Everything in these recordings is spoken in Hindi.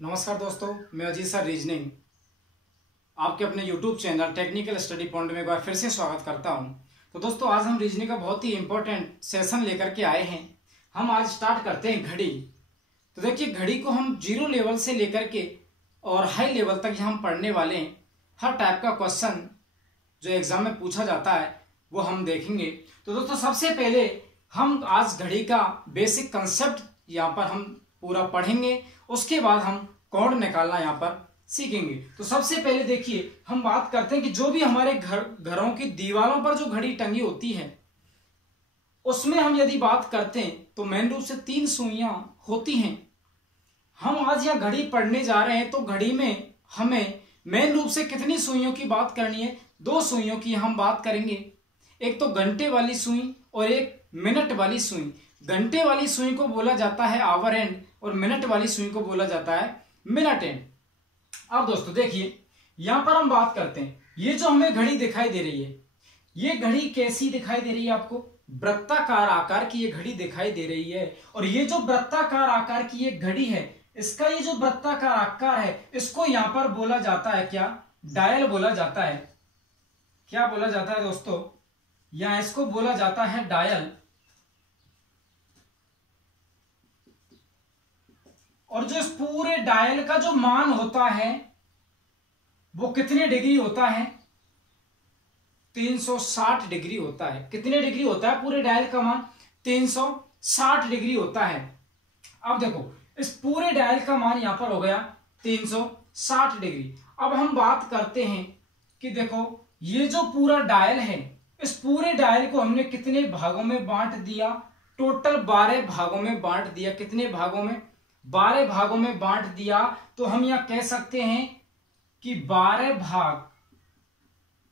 नमस्कार दोस्तों, मैं अजीत सर रीजनिंग आपके अपने YouTube channel technical study point में एक बार फिर से स्वागत करता हूं। तो दोस्तों, आज हम रीजनिंग का बहुत ही इंपॉर्टेंट सेशन लेकर के आए हैं। हम आज स्टार्ट करते हैं घड़ी। तो देखिए, घड़ी को हम जीरो लेवल से लेकर के और हाई लेवल तक हम पढ़ने वाले हैं। हर टाइप का क्वेश्चन जो एग्जाम में पूछा जाता है वो हम देखेंगे। तो दोस्तों, सबसे पहले हम आज घड़ी का बेसिक कंसेप्ट यहाँ पर हम पूरा पढ़ेंगे। उसके बाद हम कोण निकालना यहाँ पर सीखेंगे। तो सबसे पहले देखिए, हम बात करते हैं कि जो भी हमारे घरों की दीवारों पर जो घड़ी टंगी होती है उसमें हम यदि बात करते हैं तो मेन रूप से 3 सुइयां होती हैं। हम आज यहाँ घड़ी पढ़ने जा रहे हैं तो घड़ी में हमें मेन रूप से कितनी सुइयों की बात करनी है? 2 सुइयों की हम बात करेंगे। एक तो घंटे वाली सुई और एक मिनट वाली सुई। घंटे वाली सुई को बोला जाता है आवर एंड और मिनट वाली सुई को बोला जाता है मिनट एंड। अब दोस्तों देखिए, यहां पर हम बात करते हैं, ये जो हमें घड़ी दिखाई दे रही है, ये घड़ी कैसी दिखाई दे रही है? आपको वृत्ताकार आकार की ये घड़ी दिखाई दे रही है। और ये जो वृत्ताकार आकार की ये घड़ी है, इसका ये जो वृत्ताकार आकार है, इसको यहां पर बोला जाता है क्या? डायल बोला जाता है। क्या बोला जाता है दोस्तों? यहां इसको बोला जाता है डायल। और जो इस पूरे डायल का जो मान होता है वो कितने डिग्री होता है? 360 डिग्री होता है। कितने डिग्री होता है पूरे डायल का मान? 360 डिग्री होता है। अब देखो, इस पूरे डायल का मान यहां पर हो गया 360 डिग्री। अब हम बात करते हैं कि देखो, ये जो पूरा डायल है, इस पूरे डायल को हमने कितने भागों में बांट दिया? टोटल 12 भागों में बांट दिया। कितने भागों में? 12 भागों में बांट दिया। तो हम यहां कह सकते हैं कि 12 भाग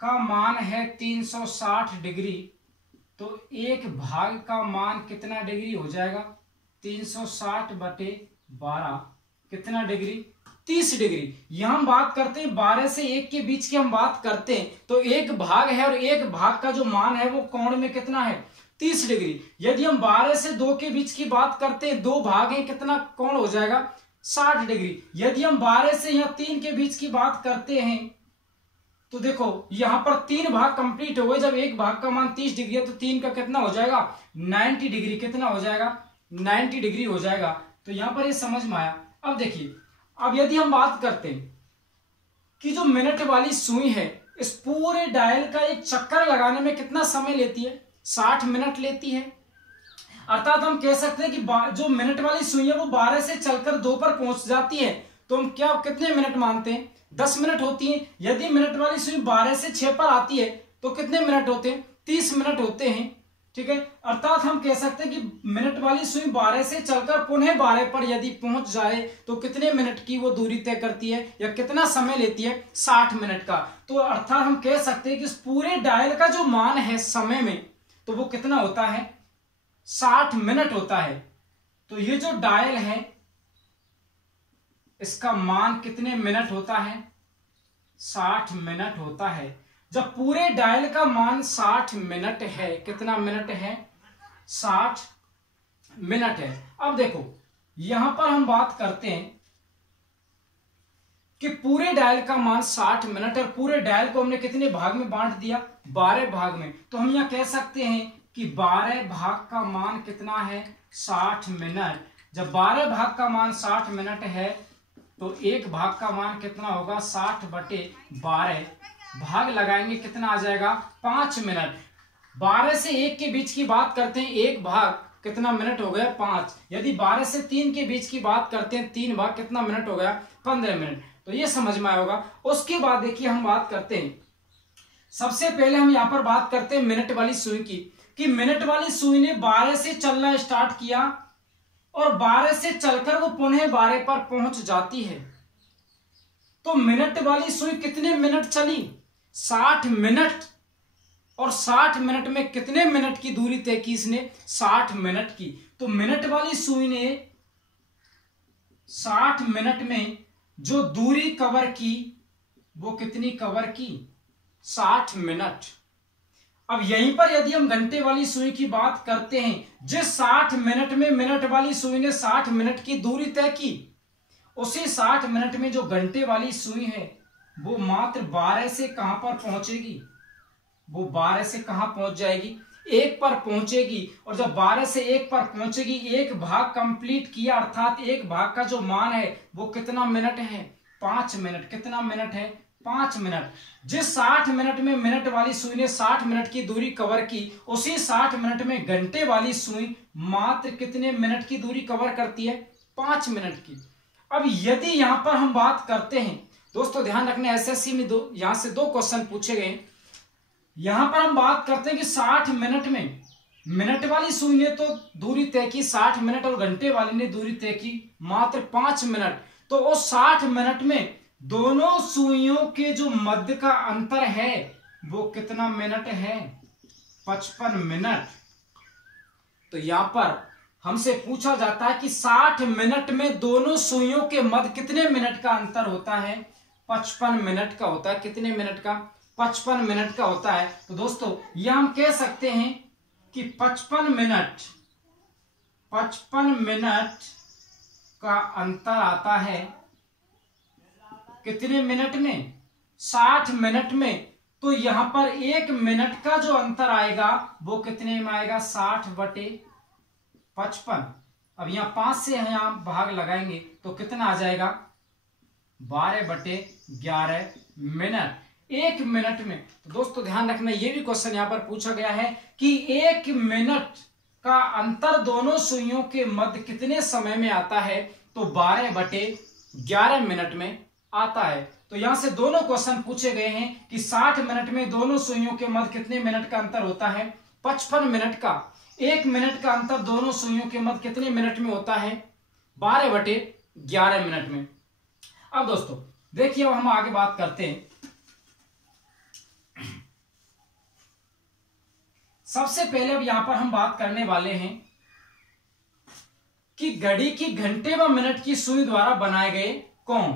का मान है 360 डिग्री। तो एक भाग का मान कितना डिग्री हो जाएगा? 360 बटे 12 कितना डिग्री? 30 डिग्री। यहां हम बात करते हैं 12 से 1 के बीच की हम बात करते हैं तो एक भाग है और एक भाग का जो मान है वो कोण में कितना है? 30 डिग्री। यदि हम 12 से 2 के बीच की बात करते हैं, 2 भाग हैं, कितना कोण हो जाएगा? 60 डिग्री। यदि हम 12 से यहां 3 के बीच की बात करते हैं तो देखो, यहां पर 3 भाग कंप्लीट हो गए। जब एक भाग का मान 30 डिग्री है तो 3 का कितना हो जाएगा? 90 डिग्री। कितना हो जाएगा? 90 डिग्री हो जाएगा। तो यहां पर ये समझ में आया। अब देखिए, अब यदि हम बात करते हैं कि जो मिनट वाली सुई है, इस पूरे डायल का एक चक्कर लगाने में कितना समय लेती है? 60 मिनट लेती है। अर्थात हम कह सकते हैं कि जो मिनट वाली सुई है वो 12 से चलकर 2 पर पहुंच जाती है। तो हम क्या कितने मिनट मानते हैं? 10 मिनट होती है। यदि मिनट वाली सुई 12 से 6 पर आती है तो कितने मिनट होते हैं? 30 मिनट होते हैं। ठीक है, अर्थात हम कह सकते हैं कि मिनट वाली सुई 12 से चलकर पुनः 12 पर यदि पहुंच जाए तो कितने मिनट की वो दूरी तय करती है या कितना समय लेती है? 60 मिनट का। तो अर्थात हम कह सकते हैं कि इस पूरे डायल का जो मान है समय में, तो वो कितना होता है? 60 मिनट होता है। तो ये जो डायल है इसका मान कितने मिनट होता है? 60 मिनट होता है। जब पूरे डायल का मान 60 मिनट है, कितना मिनट है? 60 मिनट है। अब देखो, यहां पर हम बात करते हैं कि पूरे डायल का मान 60 मिनट और पूरे डायल को हमने कितने भाग में बांट दिया? 12 भाग में। तो हम यहां कह सकते हैं कि 12 भाग का मान कितना है? 60 मिनट। जब 12 भाग का मान 60 मिनट है तो एक भाग का मान कितना होगा? 60 बटे 12। भाग लगाएंगे, कितना आ जाएगा? 5 मिनट। 12 से 1 के बीच की बात करते हैं, एक भाग कितना मिनट हो गया? 5। यदि 12 से 3 के बीच की बात करते हैं, 3 भाग कितना मिनट हो गया? 15 मिनट। तो ये समझ में आया होगा। उसके बाद देखिए, हम बात करते हैं, सबसे पहले हम यहां पर बात करते हैं मिनट वाली सुई की, कि मिनट वाली सुई ने 12 से चलना स्टार्ट किया और 12 से चलकर वो पुनः 12 पर पहुंच जाती है। तो मिनट वाली सुई कितने मिनट चली? 60 मिनट। और 60 मिनट में कितने मिनट की दूरी तय की इसने? 60 मिनट की। तो मिनट वाली सुई ने 60 मिनट में जो दूरी कवर की वो कितनी कवर की? 60 मिनट। अब यहीं पर यदि हम घंटे वाली सुई की बात करते हैं, जिस 60 मिनट में मिनट वाली सुई ने 60 मिनट की दूरी तय की, उसी 60 मिनट में जो घंटे वाली सुई है वो मात्र 12 से कहां पर पहुंचेगी, वो 12 से कहां पहुंच जाएगी, 1 पर पहुंचेगी। और जब 12 से 1 पर पहुंचेगी, एक भाग कंप्लीट किया, अर्थात एक भाग का जो मान है वो कितना मिनट है, 5 मिनट। कितना मिनट है, 5 मिनट। जिस 60 मिनट में मिनट वाली सुई ने 60 मिनट की दूरी कवर की, उसी 60 मिनट में घंटे वाली सुई मात्र कितने मिनट की दूरी कवर करती है, 5 मिनट की। अब यदि यहां पर हम बात करते हैं दोस्तों, ध्यान रखना एसएससी में यहां से 2 क्वेश्चन पूछे गए। यहां पर हम बात करते हैं कि 60 मिनट में मिनट वाली सुई ने तो दूरी तय की 60 मिनट और घंटे वाली ने दूरी तय की मात्र 5 मिनट। तो उस 60 मिनट में दोनों सुइयों के जो मध्य का अंतर है वो कितना मिनट है, 55 मिनट। तो यहां पर हमसे पूछा जाता है कि 60 मिनट में दोनों सुइयों के मध्य कितने मिनट का अंतर होता है, 55 मिनट का होता है। कितने मिनट का, 55 मिनट का होता है। तो दोस्तों यह हम कह सकते हैं कि 55 मिनट का अंतर आता है कितने मिनट में, 60 मिनट में। तो यहां पर 1 मिनट का जो अंतर आएगा वो कितने में आएगा, 60/55। अब यहां 5 से यहां भाग लगाएंगे तो कितना आ जाएगा, 12/11 मिनट, 1 मिनट में। तो दोस्तों ध्यान रखना, यह भी क्वेश्चन यहां पर पूछा गया है कि 1 मिनट का अंतर दोनों सुइयों के मध्य कितने समय में आता है, तो 12/11 मिनट में आता है। तो यहां से दोनों क्वेश्चन पूछे गए हैं कि 60 मिनट में दोनों सुइयों के मध्य कितने मिनट का अंतर होता है, 55 मिनट का। 1 मिनट का अंतर दोनों सुइयों के मध्य कितने मिनट में होता है, 12/11 मिनट में। अब दोस्तों देखिए, अब हम आगे बात करते हैं। सबसे पहले अब यहां पर हम बात करने वाले हैं कि घड़ी की घंटे व मिनट की सुई द्वारा बनाए गए कोण,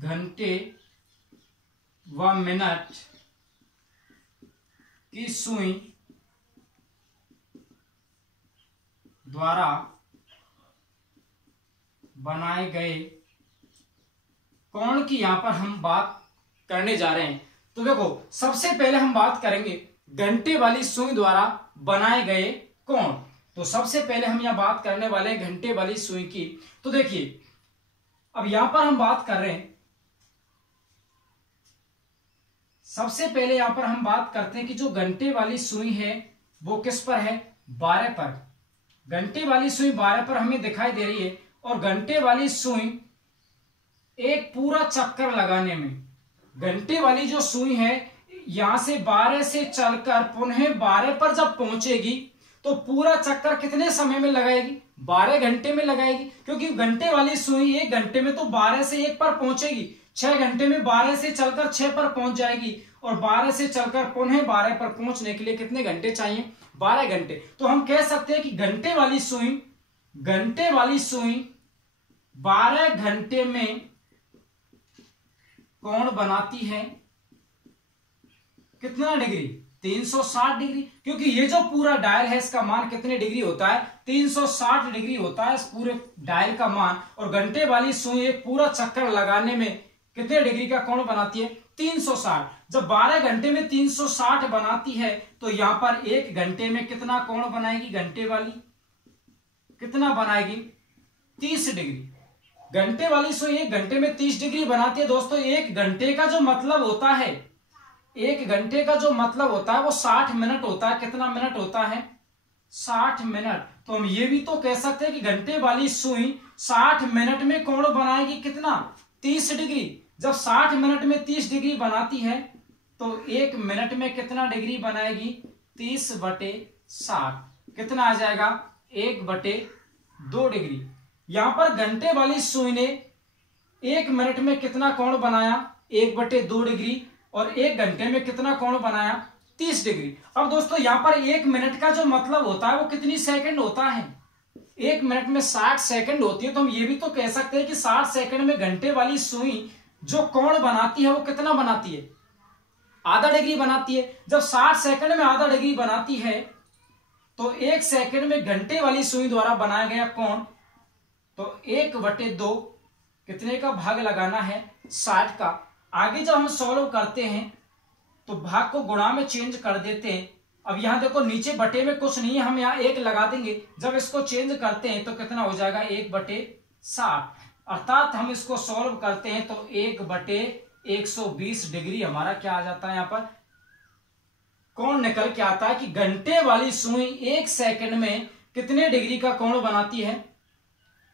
घंटे व मिनट की सुई द्वारा बनाए गए कोण की यहां पर हम बात करने जा रहे हैं। तो देखो, सबसे पहले हम बात करेंगे घंटे वाली सुई द्वारा बनाए गए कोण। तो सबसे पहले हम यहां बात करने वाले हैं घंटे वाली सुई की। तो देखिए, अब यहां पर हम बात कर रहे हैं, सबसे पहले यहां पर हम बात करते हैं कि जो घंटे वाली सुई है वो किस पर है, 12 पर। घंटे वाली सुई 12 पर हमें दिखाई दे रही है। और घंटे वाली सुई एक पूरा चक्कर लगाने में, घंटे वाली जो सुई है यहां से 12 से चलकर पुनः 12 पर जब पहुंचेगी तो पूरा चक्कर कितने समय में लगाएगी, 12 घंटे में लगाएगी। क्योंकि घंटे वाली सुई 1 घंटे में तो 12 से 1 पर पहुंचेगी, 6 घंटे में 12 से चलकर 6 पर पहुंच जाएगी। और 12 से चलकर पुनः 12 पर पहुंचने के लिए कितने घंटे चाहिए, 12 घंटे। तो हम कह सकते हैं कि घंटे वाली सुई 12 घंटे में कोण बनाती है कितना डिग्री, 360 डिग्री। क्योंकि ये जो पूरा डायल है इसका मान कितने डिग्री होता है, 360 डिग्री होता है इस पूरे डायल का मान। और घंटे वाली सुई एक पूरा चक्कर लगाने में कितने डिग्री का कोण बनाती है, 360। जब 12 घंटे में 360 बनाती है तो यहां पर 1 घंटे में कितना कोण बनाएगी, घंटे वाली कितना बनाएगी, 30 डिग्री। घंटे वाली सुई 1 घंटे में 30 डिग्री बनाती है। दोस्तों 1 घंटे का जो मतलब होता है, 1 घंटे का जो मतलब होता है वो 60 मिनट होता है। कितना मिनट होता है, 60 मिनट। तो हम ये भी तो कह सकते हैं कि घंटे वाली सुई 60 मिनट में कोण बनाएगी कितना, 30 डिग्री। जब 60 मिनट में 30 डिग्री बनाती है तो 1 मिनट में कितना डिग्री बनाएगी, 30/60। कितना आ जाएगा, 1/2 डिग्री। यहां पर घंटे वाली सुई ने 1 मिनट में कितना कोण बनाया, 1/2 डिग्री। और 1 घंटे में कितना कोण बनाया, 30 डिग्री। अब दोस्तों यहां पर 1 मिनट का जो मतलब होता है वो कितनी सेकंड होता है, 1 मिनट में 60 सेकंड होती है। तो हम ये भी तो कह सकते हैं कि 60 सेकंड में घंटे वाली सुई जो कोण बनाती है वो कितना बनाती है, आधा डिग्री बनाती है। जब 60 सेकंड में आधा डिग्री बनाती है तो 1 सेकंड में घंटे वाली सुई द्वारा बनाया गया कोण तो 1/2 कितने का भाग लगाना है, 60 का। आगे जब हम सॉल्व करते हैं तो भाग को गुणा में चेंज कर देते हैं। अब यहां देखो नीचे बटे में कुछ नहीं है, हम यहाँ 1 लगा देंगे। जब इसको चेंज करते हैं तो कितना हो जाएगा, 1/60। अर्थात हम इसको सॉल्व करते हैं तो 1/120 डिग्री हमारा क्या आ जाता है, यहाँ पर कोण निकल के आता है कि घंटे वाली सुई 1 सेकंड में कितने डिग्री का कोण बनाती है,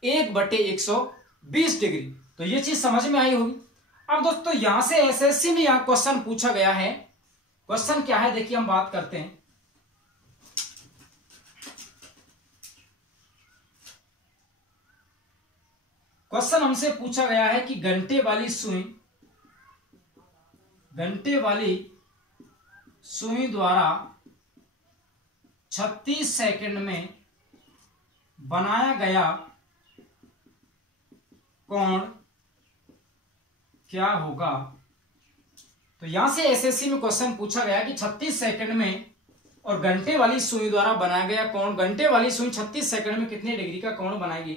1/120 डिग्री। तो ये चीज समझ में आई होगी। अब दोस्तों यहां से एसएससी में यहां क्वेश्चन पूछा गया है। क्वेश्चन क्या है देखिए, हम बात करते हैं। क्वेश्चन हमसे पूछा गया है कि घंटे वाली सुई द्वारा 36 सेकंड में बनाया गया कोण क्या होगा। तो यहां से एसएससी में क्वेश्चन पूछा गया कि 36 सेकंड में और घंटे वाली सुई द्वारा बनाया गया कोण, घंटे वाली सुई 36 सेकंड में कितने डिग्री का कोण बनाएगी।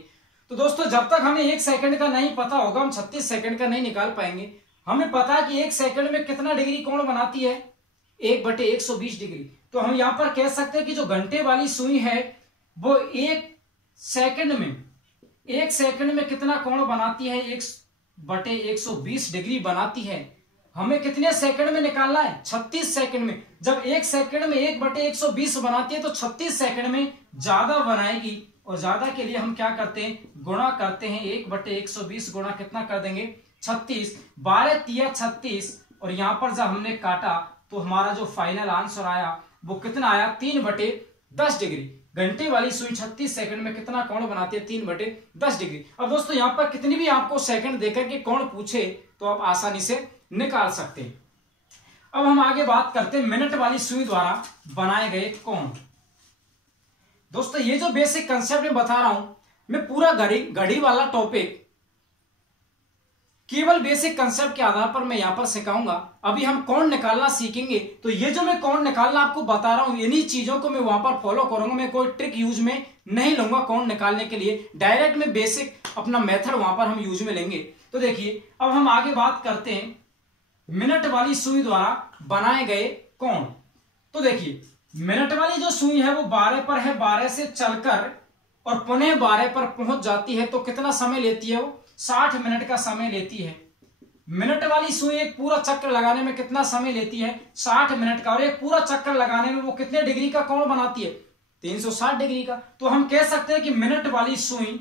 तो दोस्तों जब तक हमें 1 सेकंड का नहीं पता होगा हम 36 सेकंड का नहीं निकाल पाएंगे। हमें पता है कि 1 सेकंड में कितना डिग्री कोण बनाती है, 1/120 डिग्री। तो हम यहां पर कह सकते हैं कि जो घंटे वाली सुई है वो 1 सेकंड में कितना कोण बनाती है, 1/120 डिग्री बनाती है। हमें कितने सेकंड में निकालना है, 36 सेकंड में। जब 1 सेकंड में 1/120 बनाती है तो 36 सेकंड में ज्यादा बनाएगी। और ज्यादा के लिए हम क्या करते हैं, गुणा करते हैं। 1/120 गुणा कितना कर देंगे, 36, 12 तिया 36। और यहां पर जब हमने काटा तो हमारा जो फाइनल आंसर आया वो कितना आया, 3/10 डिग्री। घंटे वाली सुई 36 सेकंड में कितना कोण बनाती है, 3/10 डिग्री। अब दोस्तों यहां पर कितनी भी आपको सेकंड देकर के कोण पूछे तो आप आसानी से निकाल सकते हैं। अब हम आगे बात करते हैं मिनट वाली सुई द्वारा बनाए गए कोण। दोस्तों ये जो बेसिक कंसेप्ट मैं बता रहा हूं, मैं पूरा घड़ी वाला टॉपिक केवल बेसिक कंसेप्ट के आधार पर मैं यहां पर सिखाऊंगा। अभी हम कोण निकालना सीखेंगे। तो ये जो मैं कोण निकालना आपको बता रहा हूं, इन्हीं चीजों को मैं वहां पर फॉलो करूंगा। मैं कोई ट्रिक यूज में नहीं लूंगा कोण निकालने के लिए, डायरेक्ट में बेसिक अपना मेथड वहां पर हम यूज में लेंगे। तो देखिए अब हम आगे बात करते हैं मिनट वाली सुई द्वारा बनाए गए कोण। तो देखिए मिनट वाली जो सुई है वो 12 पर है, 12 से चलकर और पुनः 12 पर पहुंच जाती है। तो कितना समय लेती है वो, 60 मिनट का समय लेती है। मिनट वाली सुई एक पूरा चक्कर लगाने में कितना समय लेती है, 60 मिनट का। और एक पूरा चक्कर लगाने में वो कितने डिग्री का कोण बनाती है, 360 डिग्री का। तो हम कह सकते हैं कि मिनट वाली सुई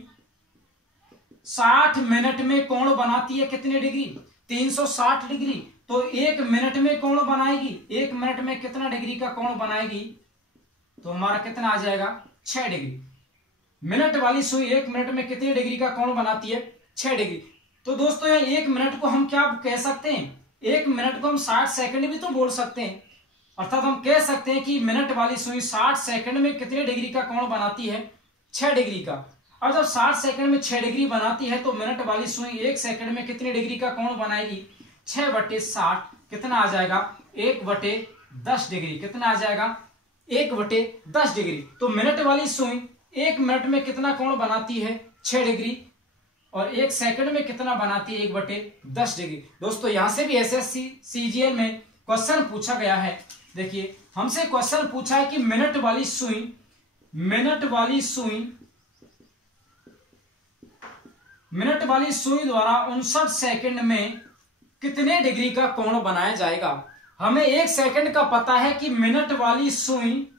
60 मिनट में कोण बनाती है कितने डिग्री, 360 डिग्री। तो 1 मिनट में कोण बनाएगी, 1 मिनट में कितना डिग्री का कोण बनाएगी, तो हमारा कितना आ जाएगा, 6 डिग्री। मिनट वाली सुई 1 मिनट में कितनी डिग्री का कोण बनाती है, 6 डिग्री। तो दोस्तों यहाँ 1 मिनट को हम क्या कह सकते हैं, 1 मिनट को हम 60 सेकंड भी तो बोल सकते हैं। अर्थात हम कह सकते हैं कि मिनट वाली सुई 60 सेकंड में कितने डिग्री का कोण बनाती है, 6 डिग्री का। और जब 60 सेकंड में 6 डिग्री बनाती है तो मिनट वाली सुई 1 सेकंड में कितने डिग्री का कोण बनाएगी, 6/60 कितना आ जाएगा, 1/10 डिग्री। कितना आ जाएगा, 1/10 डिग्री। तो मिनट वाली सुई 1 मिनट में कितना कोण बनाती है, 6 डिग्री। और 1 सेकंड में कितना बनाती है, 1/10 डिग्री। दोस्तों यहां से भी एसएससी सीजीएल में क्वेश्चन पूछा गया है। देखिए हमसे क्वेश्चन पूछा है कि मिनट वाली सुई द्वारा 59 सेकंड में कितने डिग्री का कोण बनाया जाएगा। हमें 1 सेकंड का पता है कि मिनट वाली सुई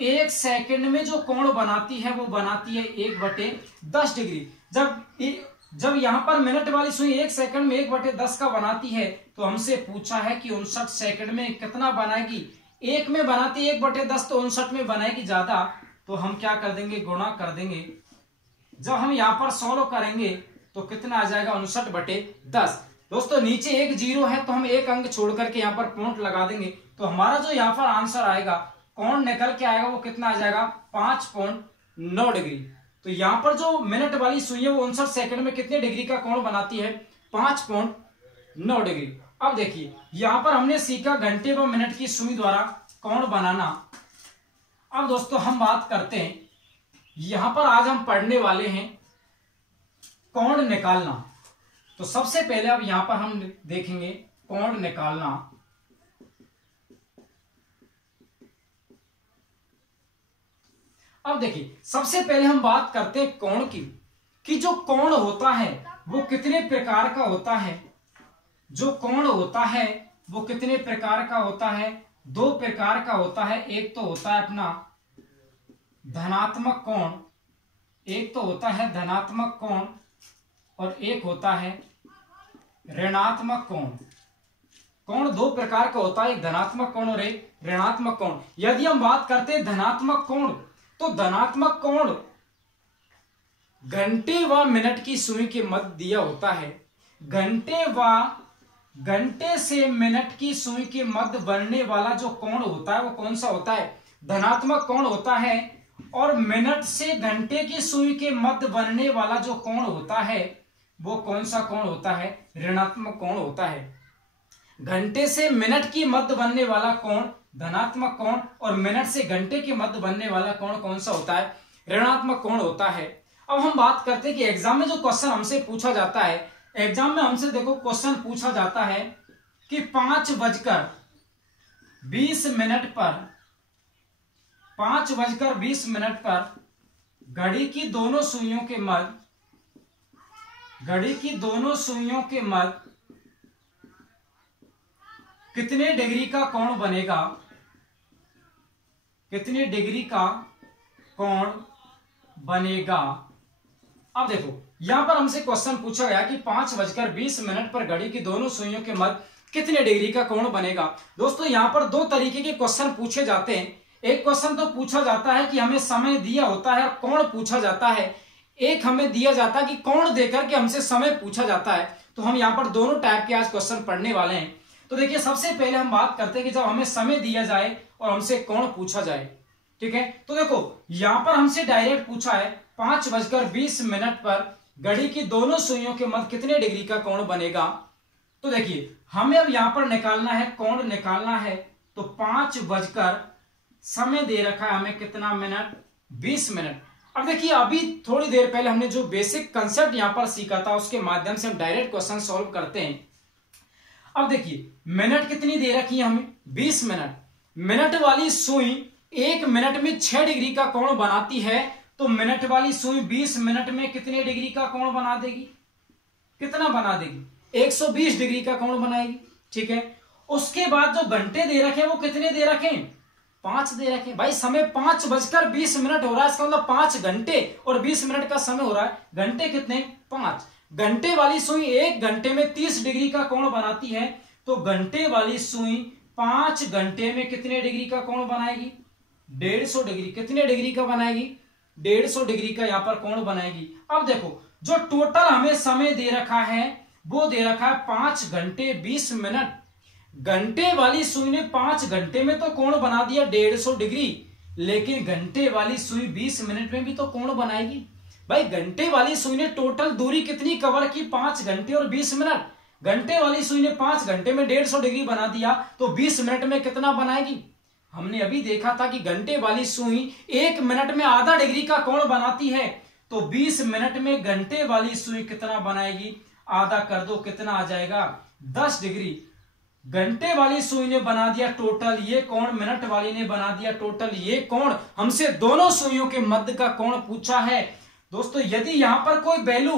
1 सेकंड में जो कोण बनाती है वो बनाती है 1/10 डिग्री। जब यहां पर मिनट वाली सुई 1 सेकंड में 1/10 का बनाती है तो हमसे पूछा है कि 59 सेकंड में कितना बनाएगी। 1 में बनाती है 1/10 तो 59 में बनाएगी ज्यादा। तो हम क्या कर देंगे, गुणा कर देंगे। जब हम यहां पर सॉल्व करेंगे तो कितना आ जाएगा, 59/10। दोस्तों नीचे 1 0 है तो हम 1 अंक छोड़ करके यहाँ पर पॉइंट लगा देंगे। तो हमारा जो यहाँ पर आंसर आएगा, कोण निकल के आएगा, वो कितना आ जाएगा, 5.9 डिग्री। तो यहाँ पर जो मिनट वाली सुई है वो 59 सेकंड में कितने डिग्री का कोण बनाती है, 5.9 डिग्री। अब देखिए यहाँ पर हमने सीखा घंटे व मिनट की सुई द्वारा कोण बनाना। अब दोस्तों हम बात करते हैं यहां पर आज हम पढ़ने वाले हैं कोण निकालना। तो सबसे पहले अब यहां पर हम देखेंगे कोण निकालना। अब देखिए सबसे पहले हम बात करते हैं कोण की, कि जो कोण होता है वो कितने प्रकार का होता है। जो कोण होता है वो कितने प्रकार का होता है, दो प्रकार का होता है। एक तो होता है अपना धनात्मक कोण, एक तो होता है धनात्मक कोण और एक होता है ऋणात्मक कोण। कोण दो प्रकार का होता है, एक धनात्मक कोण और एक ऋणात्मक कोण। यदि हम बात करते हैं धनात्मक कोण, तो धनात्मक कोण घंटे व मिनट की सुई के मध्य दिया होता है। घंटे से मिनट की सुई के मध्य बनने वाला जो कोण होता है वो कौन सा होता है, धनात्मक कोण होता है। और मिनट से घंटे की सुई के मध्य बनने वाला जो कोण होता है वो कौन सा कोण होता है, ऋणात्मक कोण होता है। घंटे से मिनट की मध्य बनने वाला कोण धनात्मक कोण और मिनट से घंटे के मध्य बनने वाला कोण कौन सा होता है, ऋणात्मक कोण होता है। अब हम बात करते हैं कि एग्जाम में जो क्वेश्चन हमसे पूछा जाता है, एग्जाम में हमसे देखो क्वेश्चन पूछा जाता है कि 5:20 पर घड़ी की दोनों सुइयों के मध्य कितने डिग्री का कोण बनेगा, कितने डिग्री का कोण बनेगा। अब देखो यहां पर हमसे क्वेश्चन पूछा गया कि 5:20 पर घड़ी की दोनों सुइयों के मध्य कितने डिग्री का कोण बनेगा। दोस्तों यहां पर दो तरीके के क्वेश्चन पूछे जाते हैं। एक क्वेश्चन तो पूछा जाता है कि हमें समय दिया होता है और कोण पूछा जाता है, एक हमें दिया जाता है कि कोण देकर के हमसे समय पूछा जाता है। तो हम यहां पर दोनों टाइप के आज क्वेश्चन पढ़ने वाले हैं। तो देखिए सबसे पहले हम बात करते हैं कि जब हमें समय दिया जाए और हमसे कोण पूछा जाए, ठीक है। तो देखो यहां पर हमसे डायरेक्ट पूछा है 5:20 पर घड़ी की दोनों सुइयों के मध्य कितने डिग्री का कोण बनेगा। तो देखिए हमें अब यहां पर निकालना है, कोण निकालना है। तो 5 समय दे रखा है हमें कितना मिनट, 20 मिनट। अब देखिए अभी थोड़ी देर पहले हमने जो बेसिक कंसेप्ट यहां पर सीखा था उसके माध्यम से हम डायरेक्ट क्वेश्चन सॉल्व करते हैं। अब देखिए मिनट कितनी दे रखी है हमें, 20 मिनट। मिनट वाली सुई 1 मिनट में 6 डिग्री का कोण बनाती है, तो मिनट वाली सुई 20 मिनट में कितने डिग्री का कोण बना देगी, कितना बना देगी, 120 डिग्री का कोण बनाएगी, ठीक है। उसके बाद जो घंटे दे रखे वो कितने दे रखे, 5 दे रखे। भाई समय 5:20 हो रहा है, इसका मतलब 5 घंटे और 20 मिनट का समय हो रहा है। घंटे कितने, 5। घंटे वाली सुई 1 घंटे में 30 डिग्री का कोण बनाती है, तो घंटे वाली सुई 5 घंटे में कितने डिग्री का कोण बनाएगी, 150 डिग्री। कितने डिग्री का बनाएगी, 150 डिग्री का यहां पर कोण बनाएगी। अब देखो जो टोटल हमें समय दे रखा है वो दे रखा है 5 घंटे 20 मिनट। घंटे वाली सुई ने 5 घंटे में तो कोण बना दिया 150 डिग्री, लेकिन घंटे वाली सुई 20 मिनट में भी तो कोण बनाएगी। भाई घंटे वाली सुई ने टोटल दूरी कितनी कवर की, 5 घंटे और 20 मिनट। घंटे वाली सुई ने 5 घंटे में 150 डिग्री बना दिया, तो 20 मिनट में कितना बनाएगी। हमने अभी देखा था कि घंटे वाली सुई 1 मिनट में आधा डिग्री का कोण बनाती है, तो 20 मिनट में घंटे वाली सुई कितना बनाएगी, आधा कर दो कितना आ जाएगा, 10 डिग्री। घंटे वाली सुई ने बना दिया टोटल ये कोण, मिनट वाली ने बना दिया टोटल ये कोण। हमसे दोनों सुइयों के मध्य का कोण पूछा है। दोस्तों यदि यहां पर कोई वैल्यू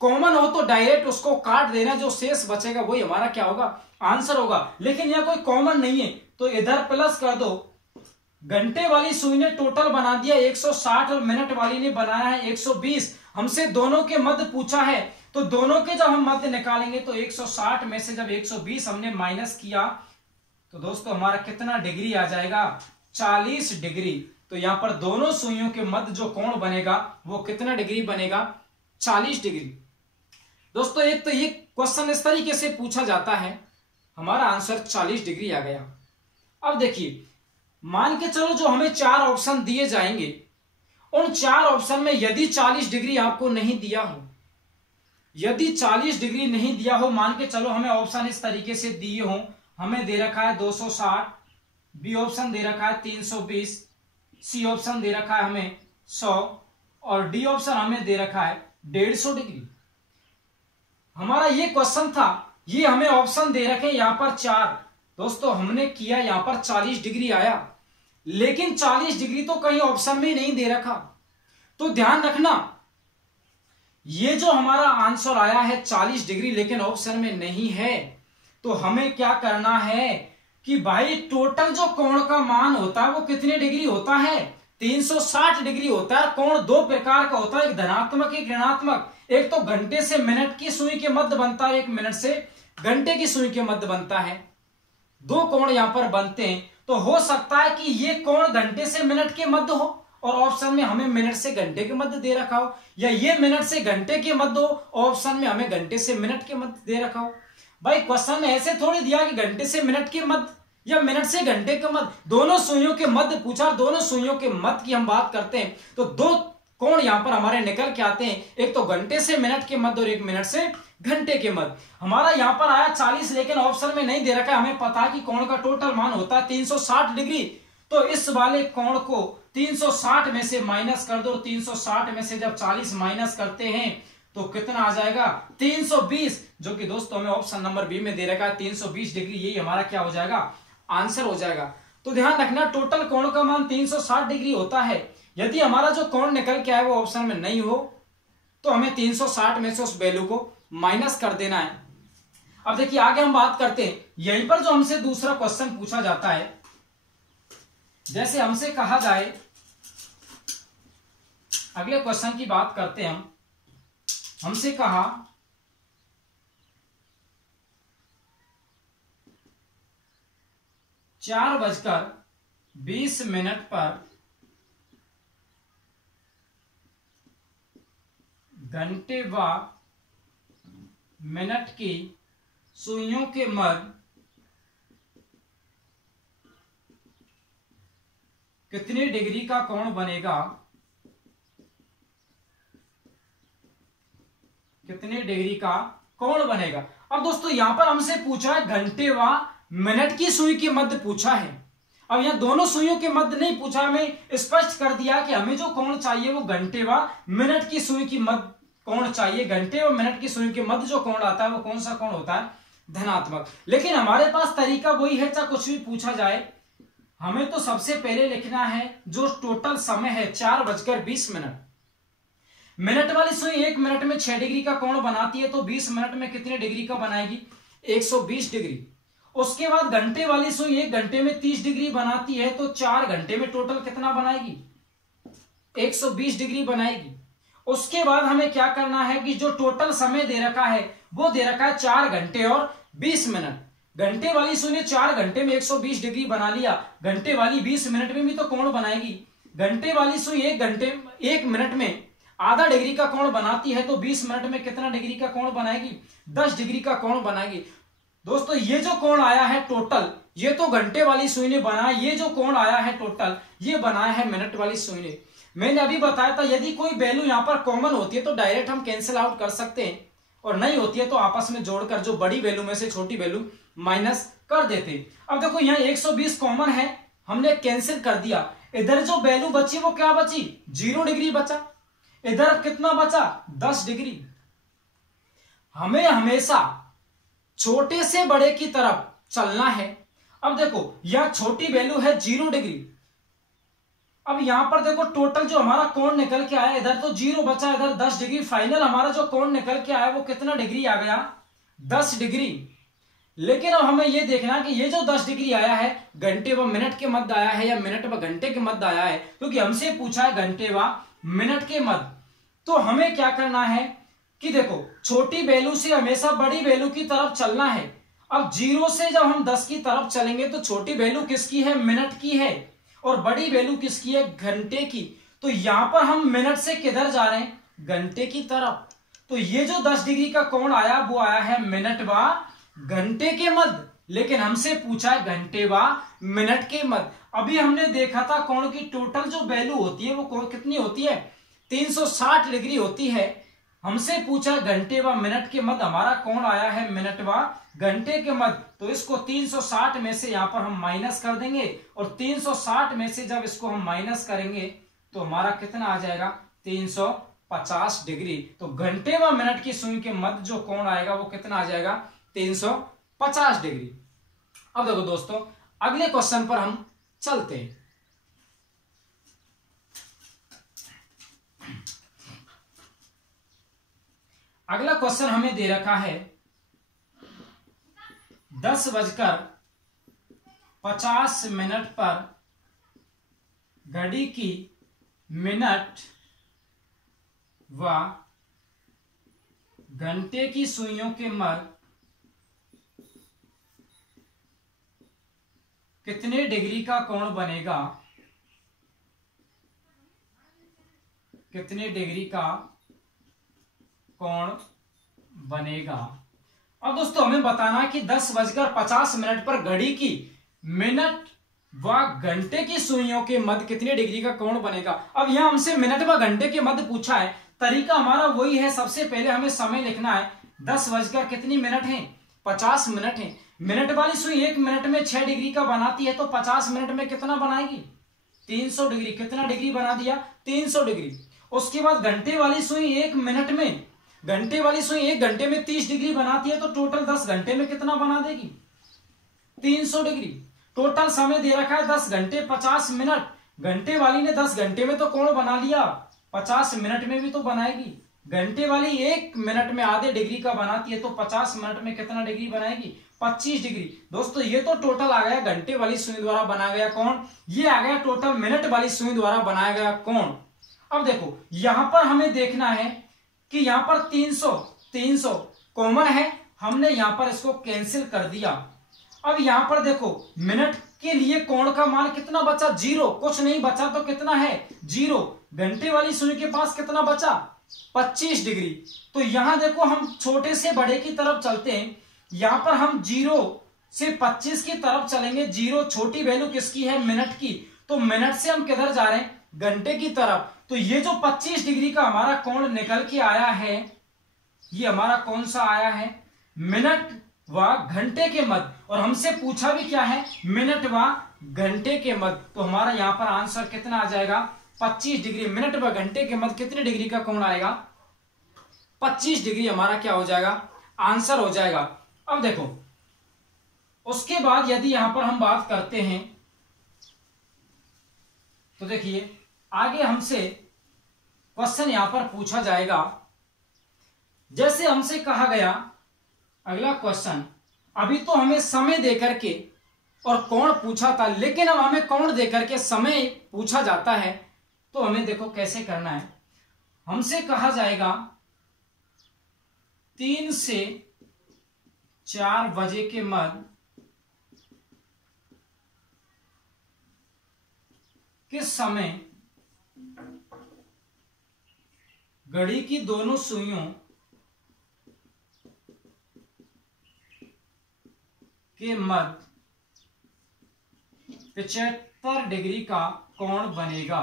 कॉमन हो तो डायरेक्ट उसको काट देना, जो शेष बचेगा वही हमारा क्या होगा, आंसर होगा। लेकिन यह कोई कॉमन नहीं है तो इधर प्लस कर दो। घंटे वाली सुई ने टोटल बना दिया 160 और मिनट वाली ने बनाया है 120। हमसे दोनों के मध्य पूछा है, तो दोनों के जब हम मध्य निकालेंगे तो 160 में से जब 120 हमने माइनस किया तो दोस्तों हमारा कितना डिग्री आ जाएगा, 40 डिग्री। तो यहां पर दोनों सुइयों के मध्य जो कोण बनेगा वो कितना डिग्री बनेगा, 40 डिग्री। दोस्तों एक तो ये क्वेश्चन इस तरीके से पूछा जाता है, हमारा आंसर 40 डिग्री आ गया। अब देखिए मान के चलो जो हमें 4 ऑप्शन दिए जाएंगे, उन 4 ऑप्शन में यदि 40 डिग्री आपको नहीं दिया हो, यदि 40 डिग्री नहीं दिया हो, मान के चलो हमें ऑप्शन इस तरीके से दिए हो, हमें दे रखा है 260, बी ऑप्शन दे रखा है 320, सी ऑप्शन दे रखा है हमें 100 और डी ऑप्शन हमें दे रखा है 150 डिग्री। हमारा ये क्वेश्चन था, ये हमें ऑप्शन दे रखे यहां पर 4। दोस्तों हमने किया यहां पर 40 डिग्री आया, लेकिन 40 डिग्री तो कहीं ऑप्शन में नहीं दे रखा। तो ध्यान रखना, ये जो हमारा आंसर आया है 40 डिग्री लेकिन ऑप्शन में नहीं है, तो हमें क्या करना है कि भाई टोटल जो कोण का मान होता है वो कितने डिग्री होता है, 360 डिग्री होता है। कोण दो प्रकार का होता है, एक धनात्मक एक ऋणात्मक। एक तो घंटे से मिनट की सुई के मध्य बनता है, एक मिनट से घंटे की सुई के मध्य बनता है। दो कोण यहां पर बनते हैं, तो हो सकता है कि ये कोण घंटे से मिनट के मध्य हो और ऑप्शन में हमें मिनट से घंटे के मध्य दे रखा हो, या ये मिनट से घंटे के मध्य हो, ऑप्शन में हमें घंटे से मिनट के मध्य दे रखा हो। भाई क्वेश्चन में ऐसे थोड़ी दिया कि घंटे से मिनट के मध्य या मिनट से घंटे के मध्य, दोनों सुइयों के मध्य पूछा। दोनों सुइयों के मध्य की हम बात करते हैं तो दो कोण यहां पर हमारे निकल के आते हैं, एक तो घंटे से मिनट के मध्य और एक मिनट से घंटे के मध्य। हमारा यहां पर आया 40 लेकिन ऑप्शन में नहीं दे रखा है। हमें पता है कि कोण का टोटल मान होता है 360 डिग्री। तो इस वाले कोण को 360 में से माइनस कर दो। 360 में से जब 40 माइनस करते हैं तो कितना आ जाएगा, 320, जो कि दोस्तों हमें ऑप्शन नंबर बी में दे रखा है 320 डिग्री। यही हमारा क्या हो जाएगा, आंसर हो जाएगा। तो ध्यान रखना, टोटल कोण का मान 360 डिग्री होता है। यदि हमारा जो कोण निकल के आए वो ऑप्शन में नहीं हो तो हमें 360 में से उस वैल्यू को माइनस कर देना है। अब देखिए आगे हम बात करते हैं, यहीं पर जो हमसे दूसरा क्वेश्चन पूछा जाता है, जैसे हमसे कहा जाए, अगले क्वेश्चन की बात करते हैं हम। हमसे कहा 4:20 पर घंटे व मिनट की सुइयों के मध्य कितने डिग्री का कोण बनेगा, कितने डिग्री का कोण बनेगा। अब दोस्तों यहां पर हमसे पूछा है घंटे व मिनट की सुई के मध्य पूछा है। अब यहां दोनों सुइयों के मध्य नहीं पूछा, हमें स्पष्ट कर दिया कि हमें जो कोण चाहिए वो घंटे व मिनट की सुई की मध्य कोण चाहिए। घंटे व मिनट की सुई के मध्य जो कोण आता है वो कौन सा कोण होता है, धनात्मक। लेकिन हमारे पास तरीका वही है, चाहे कुछ भी पूछा जाए, हमें तो सबसे पहले लिखना है जो टोटल समय है 4:20। मिनट वाली सुई 1 मिनट में 6 डिग्री का कोण बनाती है, तो 20 मिनट में कितने डिग्री का बनाएगी, 120 डिग्री। उसके बाद घंटे वाली सुई 1 घंटे में 30 डिग्री बनाती है, तो 4 घंटे में टोटल कितना बनाएगी, 120 डिग्री बनाएगी। उसके बाद हमें क्या करना है कि जो टोटल समय दे रखा है वो दे रखा है 4 घंटे और 20 मिनट। घंटे वाली सुई ने 4 घंटे में 120 डिग्री बना लिया, घंटे वाली 20 मिनट में भी तो कोण बनाएगी। घंटे वाली सुई 1 मिनट में आधा डिग्री का कोण बनाती है, तो 20 मिनट में कितना डिग्री का कोण बनाएगी, 10 डिग्री का कोण बनाएगी। दोस्तों ये जो कोण आया है टोटल, ये तो घंटे वाली सुई ने बनाया, ये जो कोण आया है टोटल ये बनाया है मिनट वाली सुई ने। मैंने अभी बताया था यदि कोई वैल्यू यहां पर कॉमन होती है तो डायरेक्ट हम कैंसिल आउट कर सकते हैं, और नहीं होती है तो आपस में जोड़कर जो बड़ी वैल्यू में से छोटी वैल्यू माइनस कर देते। अब देखो यहाँ 120 कॉमन है, हमने कैंसिल कर दिया। इधर जो वैल्यू बची वो क्या बची, 0 डिग्री बचा। इधर कितना बचा, 10 डिग्री। हमें हमेशा छोटे से बड़े की तरफ चलना है। अब देखो यह छोटी वैल्यू है 0 डिग्री। अब यहां पर देखो टोटल जो हमारा कोण निकल के आया, इधर तो 0 बचा, इधर 10 डिग्री। फाइनल हमारा जो कोण निकल के आया वो कितना डिग्री आ गया, 10 डिग्री। लेकिन अब हमें यह देखना कि ये जो 10 डिग्री आया है घंटे व मिनट के मध्य आया है या मिनट व घंटे के मध्य आया है, क्योंकि हमसे पूछा है घंटे व मिनट के मध्य। तो हमें क्या करना है कि देखो छोटी वैल्यू से हमेशा बड़ी वैल्यू की तरफ चलना है। अब 0 से जब हम 10 की तरफ चलेंगे तो छोटी वैल्यू किसकी है, मिनट की है, और बड़ी वैल्यू किसकी है, घंटे की। तो यहां पर हम मिनट से किधर जा रहे हैं, घंटे की तरफ। तो ये जो 10 डिग्री का कोण आया वो आया है मिनट व घंटे के मध्य, लेकिन हमसे पूछा है घंटे व मिनट के मध्य। अभी हमने देखा था कोण की टोटल जो वैल्यू होती है वो कितनी होती है, 360 डिग्री होती है। हमसे पूछा घंटे व मिनट के मध्य, हमारा कोण आया है मिनट व घंटे के मध्य। तो इसको 360 में से यहां पर हम माइनस कर देंगे, और 360 में से जब इसको हम माइनस करेंगे तो हमारा कितना आ जाएगा, 350 डिग्री। तो घंटे व मिनट की सुई के मध्य जो कोण आएगा वो कितना आ जाएगा, 350 डिग्री। अब देखो दोस्तों, अगले क्वेश्चन पर हम चलते हैं। अगला क्वेश्चन हमें दे रखा है 10:50 पर घड़ी की मिनट व घंटे की सुइयों के मध्य कितने डिग्री का कोण बनेगा, कितने डिग्री का कोण बनेगा। अब दोस्तों हमें बताना है कि 10:50 पर घड़ी की मिनट व घंटे की सुइयों के मध्य कितने डिग्री का कोण बनेगा। अब यहां हमसे मिनट व घंटे के मध्य पूछा है, तरीका हमारा वही है। सबसे पहले हमें समय लिखना है। 10 कितनी मिनट है, 50 मिनट है। मिनट वाली सुई 1 मिनट में 6 डिग्री का बनाती है, तो 50 मिनट में कितना बनाएगी, 300 डिग्री। कितना डिग्री बना दिया, 300 डिग्री। उसके बाद घंटे वाली सुई 1 मिनट में, घंटे वाली सुई 1 घंटे में 30 डिग्री बनाती है, तो टोटल 10 घंटे में कितना बना देगी, 300 डिग्री। टोटल समय दे रखा है 10 घंटे 50 मिनट। घंटे वाली ने 10 घंटे में तो कोण बना लिया, 50 मिनट में भी तो बनाएगी। घंटे वाली 1 मिनट में आधे डिग्री का बनाती है, तो 50 मिनट में कितना डिग्री बनाएगी, 25 डिग्री। दोस्तों ये तो टोटल आ गया घंटे वाली सुई द्वारा बनाया गया कोण, ये आ गया टोटल मिनट वाली सुई द्वारा बनाया गया कोण। अब देखो यहां पर हमें देखना है कि यहां पर 300 कॉमन है, हमने यहां पर इसको कैंसिल कर दिया। अब यहां पर देखो मिनट के लिए कोण का मान कितना बचा, 0, कुछ नहीं बचा तो कितना है, 0। घंटे वाली सुई के पास कितना बचा, 25 डिग्री। तो यहां देखो हम छोटे से बड़े की तरफ चलते हैं। यहां पर हम 0 से 25 की तरफ चलेंगे। 0 छोटी वैल्यू किसकी है, मिनट की। तो मिनट से हम किधर जा रहे हैं, घंटे की तरफ। तो ये जो 25 डिग्री का हमारा कोण निकल के आया है, ये हमारा कौन सा आया है, मिनट व घंटे के मध्य। और हमसे पूछा भी क्या है, मिनट व घंटे के मध्य। तो हमारा यहां पर आंसर कितना आ जाएगा, 25 डिग्री। मिनट व घंटे के मध्य कितने डिग्री का कोण आएगा, 25 डिग्री हमारा क्या हो जाएगा, आंसर हो जाएगा। अब देखो उसके बाद यदि यहां पर हम बात करते हैं तो देखिए आगे हमसे क्वेश्चन यहां पर पूछा जाएगा। जैसे हमसे कहा गया अगला क्वेश्चन, अभी तो हमें समय देकर के और कोण पूछा था, लेकिन अब हमें कोण देकर के समय पूछा जाता है। तो हमें देखो कैसे करना है। हमसे कहा जाएगा 3 से 4 बजे के मध्य किस समय घड़ी की दोनों सुइयों के मध्य 75 डिग्री का कोण बनेगा।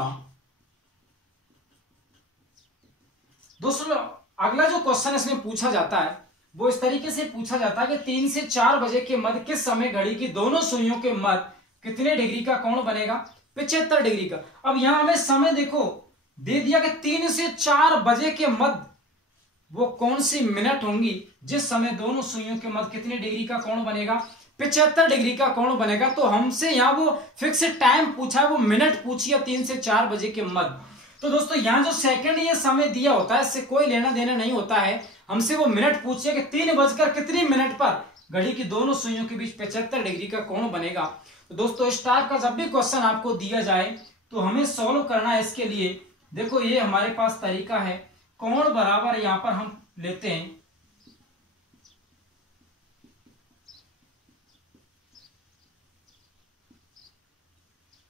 दोस्तों अगला जो क्वेश्चन इसमें पूछा जाता है वो इस तरीके से पूछा जाता है कि 3 से 4 बजे के मध्य किस समय घड़ी की दोनों सुइयों के मध्य कितने डिग्री का कोण बनेगा, 75 डिग्री का। अब यहां हमें समय देखो दे दिया कि 3 से 4 बजे के मध्य वो कौन सी मिनट होंगी जिस समय दोनों सुइयों के मध्य कितने डिग्री का कोण बनेगा, 75 डिग्री का कोण बनेगा। तो हमसे यहाँ वो फिक्स टाइम पूछा है, वो मिनट पूछी है 3 से 4 बजे के मध्य। तो दोस्तों यहाँ जो सेकंड ये समय दिया होता है इससे कोई लेना देना नहीं होता है। हमसे वो मिनट पूछिए कि 3 बजकर कितनी मिनट पर घड़ी की दोनों सुइयों के बीच 75 डिग्री का कोण बनेगा। तो दोस्तों इस टाइप का जब भी क्वेश्चन आपको दिया जाए तो हमें सॉल्व करना है। इसके लिए देखो ये हमारे पास तरीका है, कोण बराबर यहां पर हम लेते हैं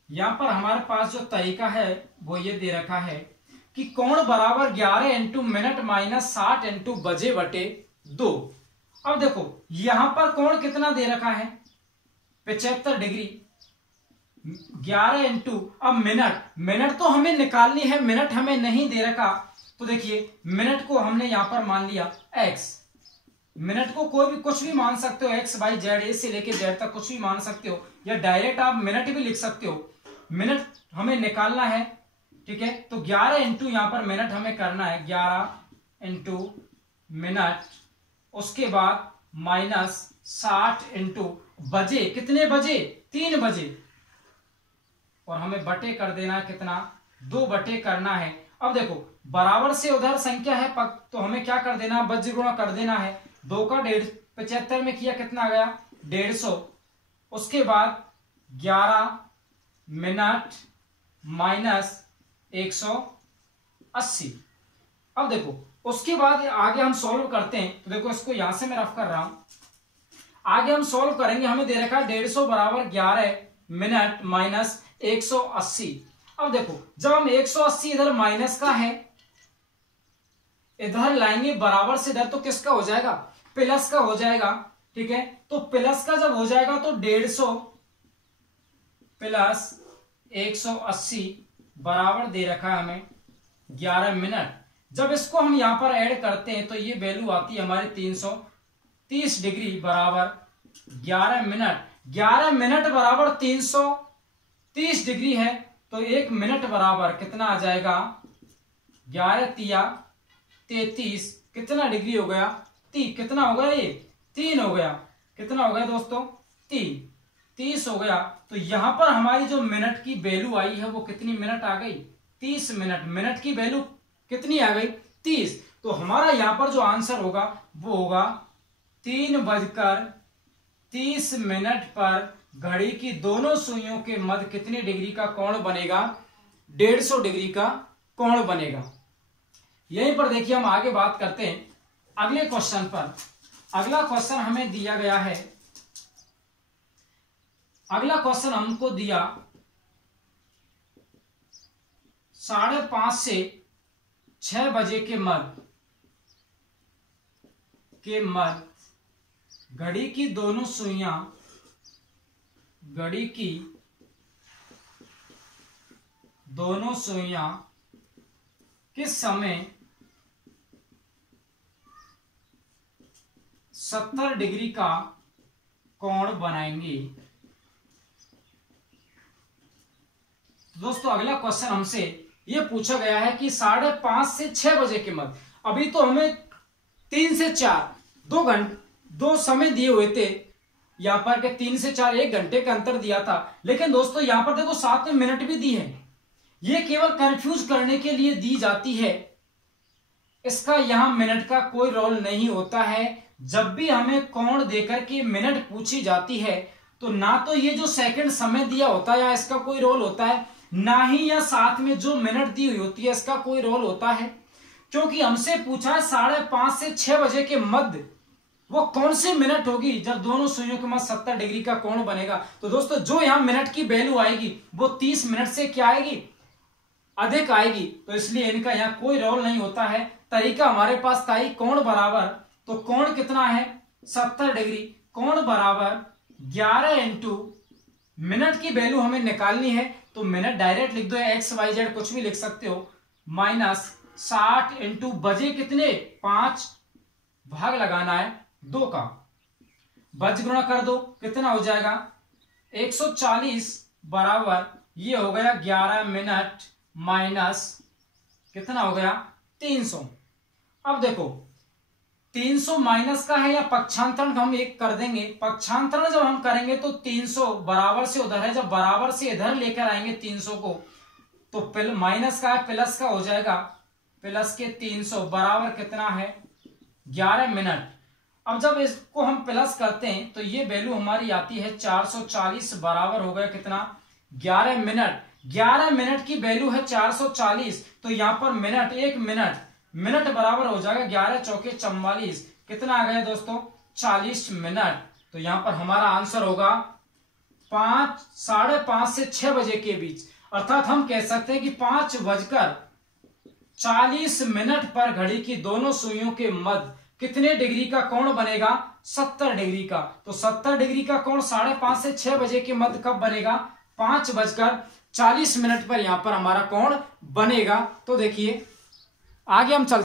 यहां पर हमारे पास जो तरीका है वो ये दे रखा है कि कोण बराबर 11 इंटू मिनट माइनस 60 इंटू बजे बटे 2। अब देखो यहां पर कोण कितना दे रखा है, 75 डिग्री। 11 इंटू अब मिनट तो हमें निकालनी है, मिनट हमें नहीं दे रखा। तो देखिए मिनट को हमने यहां पर मान लिया x। मिनट को कोई भी कुछ भी मान सकते हो, x y z, ए से लेके z तक कुछ भी मान सकते हो, या डायरेक्ट आप मिनट भी लिख सकते हो। मिनट हमें निकालना है ठीक है। तो 11 इंटू यहां पर मिनट हमें करना है, 11 इंटू मिनट, उसके बाद माइनस 60 इंटू बजे, कितने बजे, 3 बजे, और हमें बटे कर देना है कितना, 2 बटे करना है। अब देखो बराबर से उधर संख्या है पक, तो हमें क्या कर देना है, वज्र गुणा कर देना है। 2 का 75 में किया कितना आ गया, 150, उसके बाद 11 मिनट माइनस 180। अब देखो उसके बाद आगे हम सॉल्व करते हैं, तो देखो इसको यहां से मैं रफ कर रहा हूं, आगे हम सॉल्व करेंगे। हमें दे रखा है 150 बराबर 11 मिनट माइनस 180। अब देखो जब हम 180 इधर माइनस का है, इधर लाएंगे बराबर से इधर, तो किसका हो जाएगा, प्लस का हो जाएगा, ठीक है। तो प्लस का जब हो जाएगा तो 150 प्लस 180 बराबर दे रखा है हमें 11 मिनट। जब इसको हम यहां पर ऐड करते हैं तो ये वैल्यू आती है हमारी 330 डिग्री बराबर 11 मिनट। 11 मिनट बराबर 330 डिग्री है, तो 1 मिनट बराबर कितना आ जाएगा, 11 तिया 33, कितना डिग्री हो गया, कितना हो गया, ये 3 हो गया, कितना हो गया दोस्तों, 30 हो गया। तो यहां पर हमारी जो मिनट की वैल्यू आई है वो कितनी मिनट आ गई, 30 मिनट। मिनट की वैल्यू कितनी आ गई, 30। तो हमारा यहां पर जो आंसर होगा वो होगा 3:30 पर घड़ी की दोनों सुइयों के मध्य कितने डिग्री का कोण बनेगा, 150 डिग्री का कोण बनेगा। यहीं पर देखिए हम आगे बात करते हैं अगले क्वेश्चन पर। अगला क्वेश्चन हमें दिया गया है, अगला क्वेश्चन हमको दिया 5:30 से 6 बजे के मध्य घड़ी की दोनों सुइयां, घड़ी की दोनों सुइयां किस समय 70 डिग्री का कोण बनाएंगी। दोस्तों अगला क्वेश्चन हमसे यह पूछा गया है कि 5:30 से 6 बजे के मध्य, अभी तो हमें 3 से 4 दो समय दिए हुए थे, यहां पर के 3 से 4 1 घंटे का अंतर दिया था, लेकिन दोस्तों यहां पर देखो साथ में मिनट भी दी है। ये केवल कंफ्यूज करने के लिए दी जाती है, इसका यहां मिनट का कोई रोल नहीं होता है। जब भी हमें कोण देकर के मिनट पूछी जाती है तो ना तो ये जो सेकंड समय दिया होता है या इसका कोई रोल होता है, ना ही या साथ में जो मिनट दी हुई होती है इसका कोई रोल होता है, क्योंकि हमसे पूछा है 5:30 से 6 बजे के मध्य वो कौन सी मिनट होगी जब दोनों सुइयों के मध्य 70 डिग्री का कोण बनेगा। तो दोस्तों जो यहां मिनट की वैल्यू आएगी वो 30 मिनट से क्या आएगी, अधिक आएगी, तो इसलिए इनका यहां कोई रोल नहीं होता है। तरीका हमारे पास था ही कोण बराबर, तो कोण कितना है 70 डिग्री, कोण बराबर 11 इंटू मिनट की वैल्यू हमें निकालनी है, तो मिनट डायरेक्ट लिख दो, एक्स वाई जेड कुछ भी लिख सकते हो, माइनस 60 इंटू बजे कितने 5, भाग लगाना है 2 का, बज गुणा कर दो कितना हो जाएगा 140 बराबर ये हो गया 11 मिनट माइनस कितना हो गया 300। अब देखो 300 माइनस का है या पक्षांतरण हम एक कर देंगे, पक्षांतरण जब हम करेंगे तो 300 बराबर से उधर है, जब बराबर से इधर लेकर आएंगे 300 को तो माइनस का है प्लस का हो जाएगा, प्लस के 300 बराबर कितना है 11 मिनट। अब जब इसको हम प्लस करते हैं तो ये वैल्यू हमारी आती है 440 बराबर हो गया कितना 11 मिनट। 11 मिनट की वैल्यू है 440, तो यहां पर मिनट 1 मिनट बराबर हो जाएगा 11 चौके 44, कितना आ गया दोस्तों 40 मिनट। तो यहां पर हमारा आंसर होगा 5:30 से 6 बजे के बीच, अर्थात हम कह सकते हैं कि 5:40 पर घड़ी की दोनों सुइयों के मध्य कितने डिग्री का कोण बनेगा 70 डिग्री का। तो 70 डिग्री का कोण 5:30 से 6 बजे के मध्य कब बनेगा 5:40 पर यहां पर हमारा कोण बनेगा। तो देखिए आगे हम चलते